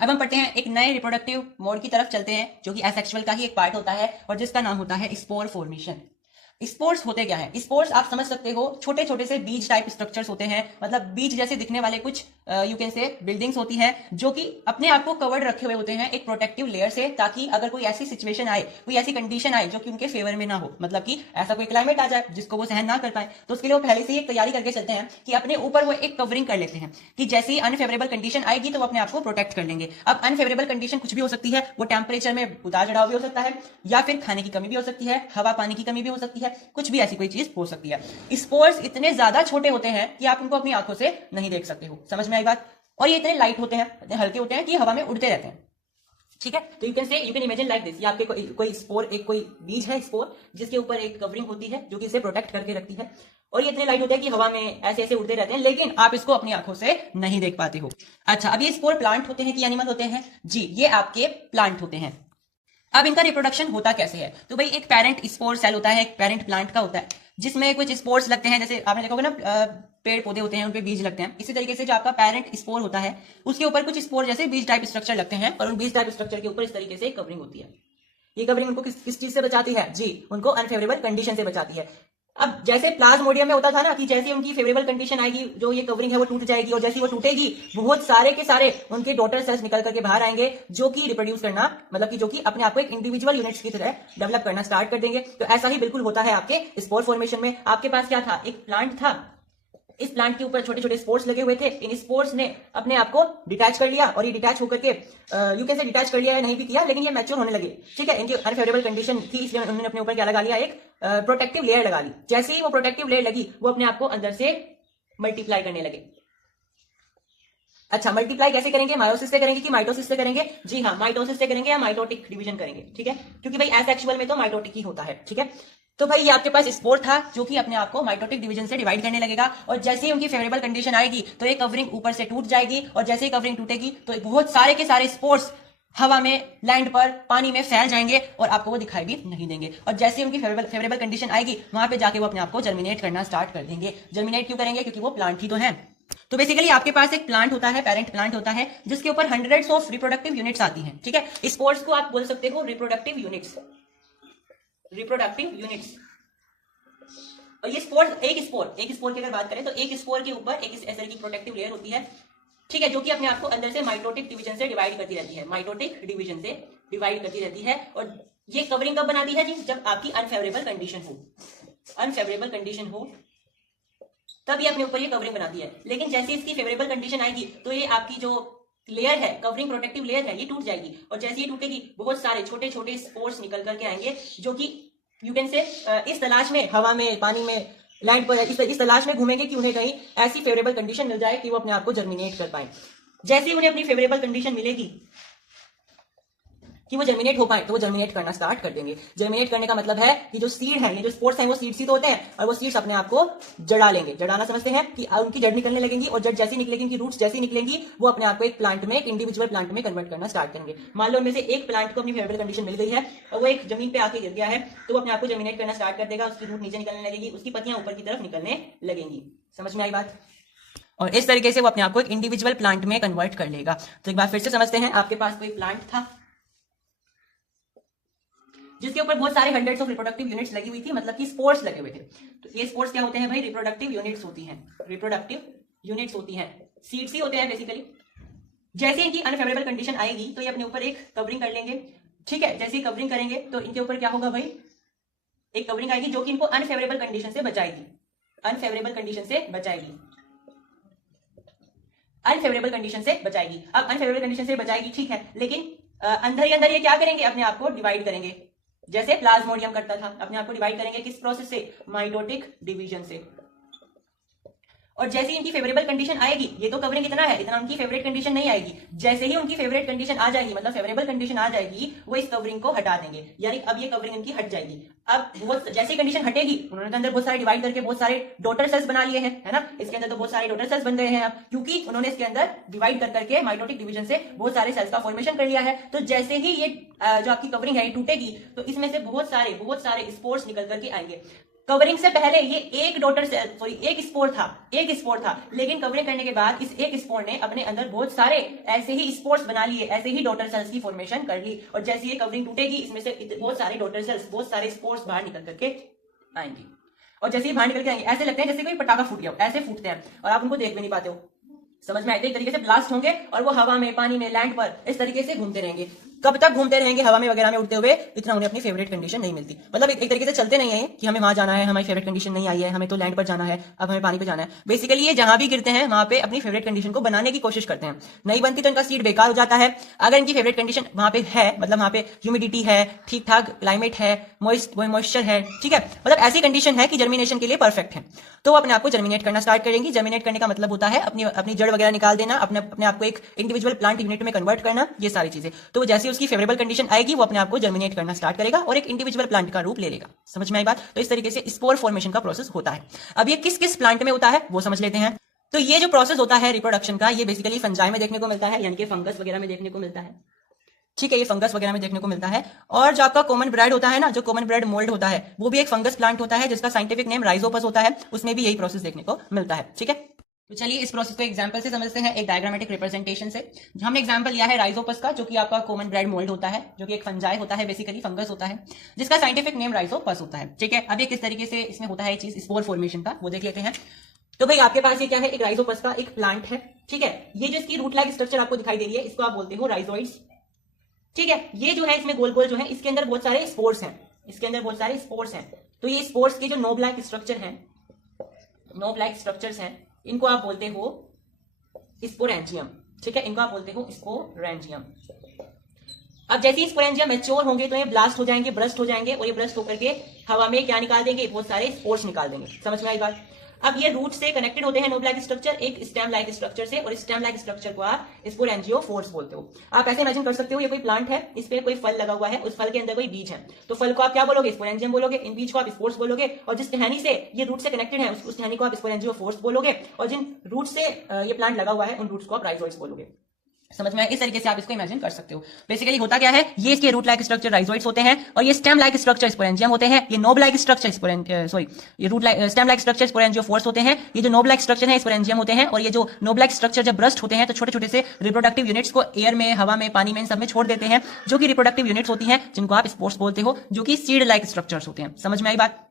अब हम पढ़ते हैं एक नए रिप्रोडक्टिव मोड की तरफ चलते हैं जो कि एसेक्सुअल का ही एक पार्ट होता है और जिसका नाम होता है स्पोर फॉर्मेशन। स्पोर्स होते क्या है? स्पोर्स आप समझ सकते हो छोटे छोटे से बीज टाइप स्ट्रक्चर्स होते हैं, मतलब बीज जैसे दिखने वाले कुछ यू कैन से बिल्डिंग्स होती हैं जो कि अपने आप को कवर्ड रखे हुए होते हैं एक प्रोटेक्टिव लेयर से, ताकि अगर कोई ऐसी सिचुएशन आए, कोई ऐसी कंडीशन आए जो कि उनके फेवर में ना हो, मतलब कि ऐसा कोई क्लाइमेट आ जाए जिसको वो सहन ना कर पाए, तो उसके लिए वो पहले से ही एक तैयारी करके चलते हैं कि अपने ऊपर वो एक कवरिंग कर लेते हैं कि जैसे ही अनफेवरेबल कंडीशन आएगी तो वो अपने आप को प्रोटेक्ट कर लेंगे। अब अनफेवरेबल कंडीशन कुछ भी हो सकती है, वो टेम्परेचर में उतार चढ़ाव भी हो सकता है, या फिर खाने की कमी भी हो सकती है, हवा पानी की कमी भी हो सकती है, कुछ भी ऐसी कोई चीज हो सकती है। स्पोर्स इतने ज्यादा छोटे होते हैं कि आप उनको अपनी आंखों से नहीं देख सकते हो, समझ में आई बात? और ये इतने लाइट होते हैं, इतने हल्के होते हैं कि हवा में उड़ते रहते हैं। ठीक है, तो you can imagine like this, ये आपके कोई स्पोर, एक कोई बीज है स्पोर जिसके ऊपर एक कवरिंग होती है जो कि इसे प्रोटेक्ट करके रखती है, और ये इतने लाइट होते हैं कि हवा में ऐसे ऐसे उड़ते रहते हैं, लेकिन आप इसको अपनी आंखों से नहीं देख पाते हो। अच्छा, अब ये स्पोर प्लांट होते हैं कि एनिमल होते हैं? जी, ये आपके प्लांट होते हैं। अब इनका रिप्रोडक्शन होता कैसे है? तो भाई एक पेरेंट स्पोर सेल होता है, एक पेरेंट प्लांट का होता है, जिसमें कुछ स्पोर्स लगते हैं, जैसे आपने देखा होगा ना पेड़ पौधे होते हैं उन पे बीज लगते हैं। इसी तरीके से जो आपका पेरेंट स्पोर होता है उसके ऊपर कुछ स्पोर जैसे बीज टाइप स्ट्रक्चर लगते हैं, और उन बीज टाइप स्ट्रक्चर के ऊपर इस तरीके से कवरिंग होती है। ये कवरिंग उनको किस चीज से बचाती है? जी, उनको अनफेवरेबल कंडीशन से बचाती है। अब जैसे प्लाज्मोडियम में होता था ना कि जैसे उनकी फेवरेबल कंडीशन आएगी, जो ये कवरिंग है वो टूट जाएगी, और जैसे वो टूटेगी बहुत सारे के सारे उनके डॉटर सेल्स निकल करके बाहर आएंगे जो कि रिप्रोड्यूस करना, मतलब कि जो कि अपने आप को एक इंडिविजुअल यूनिट्स की तरह डेवलप करना स्टार्ट कर देंगे। तो ऐसा ही बिल्कुल होता है आपके स्पोर फॉर्मेशन में। आपके पास क्या था? एक प्लांट था, इस प्लांट के ऊपर छोटे छोटे स्पोर्स लगे हुए थे, इन स्पोर्स ने अपने आप को डिटैच कर लिया, और ये डिटैच होकर के यू कैन से डिटैच कर लिया या नहीं भी किया, लेकिन ये मैच्योर होने लगे। ठीक है, इनकी अनफेवरेबल कंडीशन थी इसलिए उन्होंने अपने ऊपर क्या लगा लिया? एक प्रोटेक्टिव लेयर लगा ली। जैसे ही वो प्रोटेक्टिव लेयर लगी वो अपने आप को अंदर से मल्टीप्लाई करने लगे। अच्छा, मल्टीप्लाई कैसे करेंगे? मायोसिस से करेंगे कि माइटोसिस से करेंगे? जी हाँ, माइटोसिस से करेंगे या माइटोटिक डिवीजन करेंगे। ठीक है, क्योंकि भाई एसेक्सुअल में तो माइटोटिक ही होता है। ठीक है, तो भाई ये आपके पास स्पोर था जो कि अपने आप को माइटोटिक डिवीजन से डिवाइड करने लगेगा, और जैसे ही उनकी फेवरेबल कंडीशन आएगी तो ये कवरिंग ऊपर से टूट जाएगी, और जैसे ही कवरिंग टूटेगी तो बहुत सारे के सारे स्पोर्स हवा में, लैंड पर, पानी में फैल जाएंगे और आपको वो दिखाई भी नहीं देंगे। और जैसे ही उनकी फेवरेबल कंडीशन आएगी वहां पे जाके वो अपने आप को जर्मिनेट करना स्टार्ट कर देंगे। जर्मिनेट क्यों करेंगे? क्योंकि वो प्लांट ही तो है। तो बेसिकली आपके पास एक प्लांट होता है, पेरेंट प्लांट होता है, जिसके ऊपर हंड्रेड्स ऑफ रिप्रोडक्टिव यूनिट्स आती हैं। ठीक है, स्पोर्स को आप बोल सकते हो रिप्रोडक्टिव यूनिट्स, रिप्रोडक्टिव यूनिट्स। और ये स्पोर, एक स्पोर की अगर बात करें तो एक स्पोर के ऊपर एक इस तरह की प्रोटेक्टिव लेयर होती है। ठीक है, जो कि अपने आप को अंदर से माइटोटिक डिवीजन से डिवाइड करती रहती है, माइटोटिक डिवीजन से डिवाइड करती रहती है। और ये कवरिंग कब बनाती है जी? जब आपकी अनफेवरेबल कंडीशन हो, अनफेवरेबल कंडीशन हो तब ये अपने ऊपर ये कवरिंग बनाती है। लेकिन जैसे इसकी फेवरेबल कंडीशन आएगी तो ये आपकी जो लेयर है, कवरिंग प्रोटेक्टिव लेयर है, ये टूट जाएगी, और जैसे ये टूटेगी बहुत सारे छोटे छोटे स्पोर्स निकल करके आएंगे जो कि यू कैन से इस तलाश में, हवा में, पानी में, लैंड पर इस तलाश में घूमेंगे कि उन्हें कहीं ऐसी फेवरेबल कंडीशन मिल जाए कि वो अपने आप को जर्मिनेट कर पाए। जैसे ही उन्हें अपनी फेवरेबल कंडीशन मिलेगी कि वो जर्मिनेट हो पाए तो वो जर्मिनेट करना स्टार्ट कर देंगे। जर्मिनेट करने का मतलब है कि जो सीड है, ये जो स्पोर्स हैं वो सीड्स ही तो होते हैं, और वो सीड्स अपने आप को जड़ा लेंगे। जड़ाना समझते हैं कि उनकी जड़ निकलने लगेंगी, और जड़ जैसी निकलेगी, उनकी रूट्स जैसी निकलेंगी, वो अपने आप को एक प्लांट में, एक इंडिविजुअल प्लांट में कन्वर्ट करना स्टार्ट करेंगे। मान लो उनमें से एक प्लांट को अपनी फेवरेबल कंडीशन मिल गई है और वो एक जमीन पे आके गिर गया है, तो वो अपने आप को जर्मिनेट करना स्टार्ट कर देगा, उसकी रूट नीचे निकलने लगेगी, उसकी पत्तियां ऊपर की तरफ निकलने लगेंगी। समझ में आई बात? और इस तरीके से वो अपने आप को एक इंडिविजुअल प्लांट में कन्वर्ट कर लेगा। तो एक बार फिर से समझते हैं, आपके पास कोई प्लांट था जिसके ऊपर बहुत सारे हंड्रेड्स ऑफ रिप्रोडक्टिव यूनिट्स लगी हुई थी, मतलब कि स्पोर्स लगे हुए थे। तो ये स्पोर्स क्या होते हैं भाई? रिप्रोडक्टिव यूनिट्स होती हैं, रिप्रोडक्टिव यूनिट्स होती हैं, सीड्स ही होते हैं बेसिकली। जैसे इनकी अनफेवरेबल कंडीशन आएगी तो ये अपने ऊपर एक कवरिंग कर लेंगे। ठीक है, जैसे ही कवरिंग करेंगे तो इनके ऊपर क्या होगा भाई? एक कवरिंग आएगी जो कि इनको अनफेवरेबल कंडीशन से बचाएगी, अनफेवरेबल कंडीशन से बचाएगी, अनफेवरेबल कंडीशन से बचाएगी। अब अनफेवरेबल कंडीशन से बचाएगी, ठीक है, लेकिन अंदर ही अंदर ये क्या करेंगे? अपने आप को डिवाइड करेंगे, जैसे प्लाज्मोडियम करता था। अपने आप को डिवाइड करेंगे किस प्रोसेस से? माइटोटिक डिवीजन से। और जैसे ही इनकी फेवरेबल कंडीशन आएगी, ये तो कवरिंग इतना है, इतना उनकी फेवरेट कंडीशन नहीं आएगी। जैसे ही उनकी फेवरेट कंडीशन आ जाएगी, मतलब फेवरेबल कंडीशन आ जाएगी, वो इस कवरिंग को हटा देंगे, यानी अब ये कवरिंग इनकी हट जाएगी। अब बहुत जैसे कंडीशन हटेगी, उन्होंने अंदर बहुत सारे डिवाइड करके बहुत सारे डॉटर सेल्स बना लिए हैं, है ना? इसके अंदर तो बहुत सारे डॉटर सेल्स बन गए हैं अब, क्योंकि उन्होंने इसके अंदर डिवाइड कर करके माइटोटिक डिवीजन से बहुत सारे सेल्स का फॉर्मेशन कर लिया है। तो जैसे ही ये जो आपकी कवरिंग है ये टूटेगी तो इसमें से बहुत सारे स्पोर्स निकल करके आएंगे। कवरिंग से पहले ये एक डॉटर सेल एक स्पोर था, लेकिन कवरिंग करने के बाद इस एक स्पोर ने अपने अंदर बहुत सारे ऐसे ही स्पोर्स बना लिए, ऐसे ही डॉटर सेल्स की फॉर्मेशन कर ली, और जैसे ये कवरिंग टूटेगी इसमें से बहुत सारे डॉटर सेल्स, बहुत सारे स्पोर्स बाहर निकल करके आएंगी, और जैसे ही बाहर निकल के आएंगे ऐसे लगते हैं जैसे कोई पटाखा फूट गया, ऐसे फूटते हैं और आप उनको देख भी नहीं पाते हो। समझ में आए? एक तरीके से ब्लास्ट होंगे और वो हवा में, पानी में, लैंड पर इस तरीके से घूमते रहेंगे। कब तक घूमते रहेंगे हवा में वगैरह में उड़ते हुए, इतना उन्हें अपनी फेवरेट कंडीशन नहीं मिलती। मतलब एक तरीके से चलते नहीं है कि हमें वहां जाना है, हमारी फेवरेट कंडीशन नहीं आई है, हमें तो लैंड पर जाना है, अब हमें पानी पे जाना है। बेसिकली ये जहां भी गिरते हैं वहां पे अपनी फेवरेट कंडीशन को बनाने की कोशिश करते हैं। नहीं बनती तो इनका सीड बेकार हो जाता है। अगर इनकी फेवरेट कंडीशन वहां पे है, मतलब वहां पे ह्यूमिडिटी है, ठीक ठाक क्लाइमेट है, मॉइस्चर है, ठीक है, मतलब ऐसी कंडीशन है कि जर्मिनेशन के लिए परफेक्ट है, तो वो अपने आप को जर्मिनेट करना स्टार्ट करेंगी। जर्मिनेट करने का मतलब होता है अपनी जड़ वगैरह निकाल देना, अपने आप को एक इंडिविजुअल प्लांट यूनिट में कन्वर्ट करना, ये सारी चीजें। तो जैसे उसकी फेवरेबल कंडीशन आएगी वो अपने आप को जर्मिनेट करना स्टार्ट करेगा और एक इंडिविजुअल प्लांट का रूप ले लेगा। समझ में आई बात? तो इस तरीके से स्पोर फॉर्मेशन का प्रोसेस होता है। अब ये किस किस प्लांट में होता है वो समझ लेते हैं। तो ये जो प्रोसेस होता है रिप्रोडक्शन का, ये बेसिकली फंजाई में देखने को मिलता है, यानी कि फंगस वगैरह में देखने को मिलता है, ठीक है, ये फंगस वगैरह में देखने को मिलता है। और जो आपका कॉमन ब्रेड होता है ना, जो कॉमन ब्रेड मोल्ड होता है, वो भी एक फंगस प्लांट होता है जिसका साइंटिफिक नेम राइजोपस होता है, उसमें भी यही प्रोसेस देखने को मिलता है, ठीक है। तो चलिए इस प्रोसेस को एग्जांपल से समझते हैं, एक डायग्रामेटिक रिप्रेजेंटेशन से। हमने एग्जांपल लिया है राइजोपस का, जो कि आपका कॉमन ब्रेड मोल्ड होता है, जो कि एक फंजाई होता है, बेसिकली फंगस होता है, जिसका साइंटिफिक नेम राइजोपस होता है, ठीक है। अब ये किस तरीके से इसमें होता है चीज स्पोर फॉर्मेशन का, वो देख लेते हैं। तो भाई आपके पास ये क्या है, एक राइजोपस का एक प्लांट है, ठीक है। ये जो इसकी रूट लाइक स्ट्रक्चर आपको दिखाई दे रही है, इसको आप बोलते हो राइजोइड्स, ठीक है। ये जो है इसमें गोल गोल जो है, इसके अंदर बहुत सारे स्पोर्स हैं, इसके अंदर बहुत सारे स्पोर्स हैं। तो ये स्पोर्स के जो नोब लाइक स्ट्रक्चर हैं, नोब लाइक स्ट्रक्चर्स हैं, इनको आप बोलते हो स्पोरेंजियम, ठीक है, इनको आप बोलते हो स्पोरेंजियम। अब जैसे ही स्पोरेंजियम मैच्योर होंगे तो ये ब्लास्ट हो जाएंगे, ब्रस्ट हो जाएंगे, और ये ब्रस्ट होकर के हवा में क्या निकाल देंगे, बहुत सारे स्पोर्स निकाल देंगे। समझ में आई बात? अब ये रूट से कनेक्टेड होते हैं नोब लाइक स्ट्रक्चर एक स्टेम लाइक स्ट्रक्चर से, और स्टेम लाइक स्ट्रक्चर को आप स्पोरेंजियोफोर्स बोलते हो। आप ऐसे इमेजिन कर सकते हो, ये कोई प्लांट है, इस पे कोई फल लगा हुआ है, उस फल के अंदर कोई बीज है, तो फल को आप क्या बोलोगे, स्पोरेंजियम बोलोगे, इन बीज को आप स्पोर्स बोलोगे, और जिस टहनी से ये रूट से कनेक्टेड है उस टहनी को आप स्पोरेंजियोफोर्स बोलोगे, और जिन रूट से ये प्लांट लगा हुआ है उन रूट्स को आप राइजोइड्स बोलोगे। समझ में? इस तरीके से आप इसको इमेजिन कर सकते हो। बेसिकली होता क्या है, ये इसके रूट लाइक स्ट्रक्चर राइजोइड्स होते हैं, और ये स्टेम लाइक स्ट्रक्चर स्पोरेंजियम होते हैं। ये नोब लाइक स्ट्रक्चर ये root like stem like structure sporangiophores होते हैं। ये जो नोब लाइक स्ट्रक्चर है स्पोरेंजियम होते हैं, और ये जो नोब लाइक स्ट्रक्चर जब ब्रस्ट होते हैं तो छोटे छोटे से रिप्रोडक्टिव यूनिट्स को एयर में, हवा में, पानी में, इन सब में छोड़ देते हैं, जो कि रिप्रोडक्टिव यूनिट्स होती हैं, जिनको आप स्पोर्स बोलते हो, जो कि सीड लाइक स्ट्रक्चर्स होते हैं। समझ में आई बात?